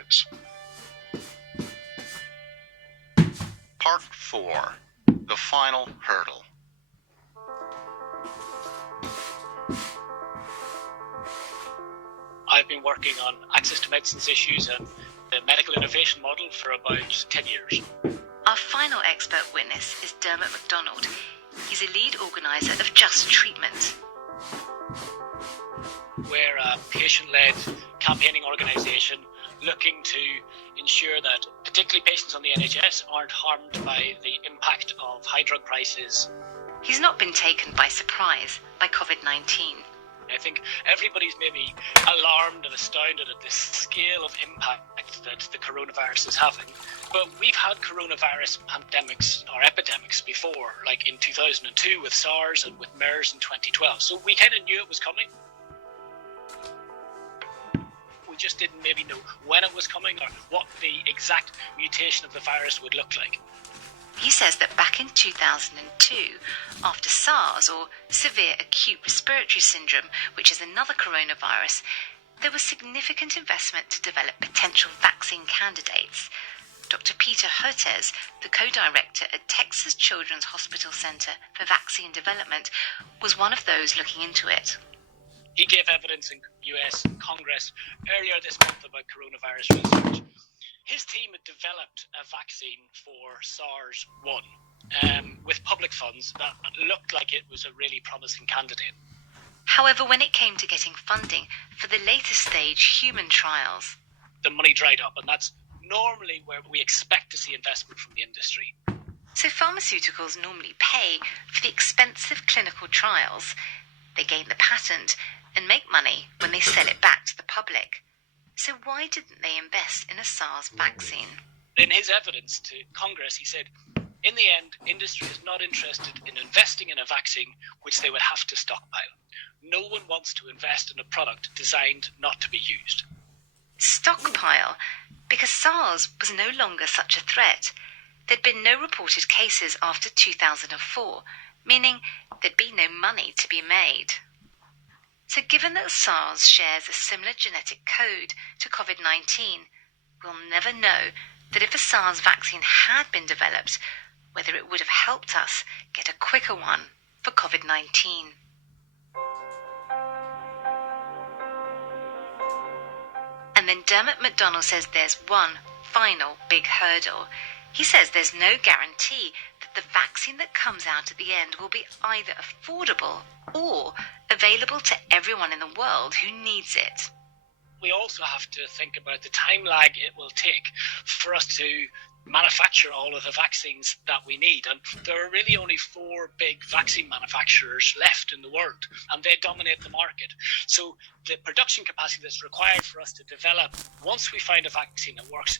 It's Part 4, The Final Hurdle. I've been working on access to medicines issues and the medical innovation model for about 10 years. Our final expert witness is Dermot McDonald. He's a lead organiser of Just Treatment. We're a patient-led campaigning organisation looking to ensure that particularly patients on the NHS aren't harmed by the impact of high drug prices. He's not been taken by surprise by COVID-19. I think everybody's maybe alarmed and astounded at the scale of impact that the coronavirus is having. But we've had coronavirus pandemics or epidemics before, like in 2002 with SARS and with MERS in 2012. So we kind of knew it was coming. We just didn't maybe know when it was coming or what the exact mutation of the virus would look like. He says that back in 2002, after SARS, or severe acute respiratory syndrome, which is another coronavirus, there was significant investment to develop potential vaccine candidates. Dr. Peter Hotez, the co-director at Texas Children's Hospital Center for Vaccine Development, was one of those looking into it. He gave evidence in US Congress earlier this month about coronavirus research. His team had developed a vaccine for SARS-1 with public funds that looked like it was a really promising candidate. However, when it came to getting funding for the later stage human trials, the money dried up, and that's normally where we expect to see investment from the industry. So pharmaceuticals normally pay for the expensive clinical trials. They gain the patent and make money when they sell it back to the public. So why didn't they invest in a SARS vaccine? In his evidence to Congress, he said, in the end, industry is not interested in investing in a vaccine which they would have to stockpile. No one wants to invest in a product designed not to be used. Stockpile? Because SARS was no longer such a threat. There'd been no reported cases after 2004, meaning there'd be no money to be made. So given that SARS shares a similar genetic code to COVID-19, we'll never know that if a SARS vaccine had been developed, whether it would have helped us get a quicker one for COVID-19. And then Dermot McDonald says there's one final big hurdle. He says there's no guarantee that the vaccine that comes out at the end will be either affordable or available to everyone in the world who needs it. We also have to think about the time lag it will take for us to manufacture all of the vaccines that we need. And there are really only 4 big vaccine manufacturers left in the world, and they dominate the market. So the production capacity that's required for us to develop, once we find a vaccine that works,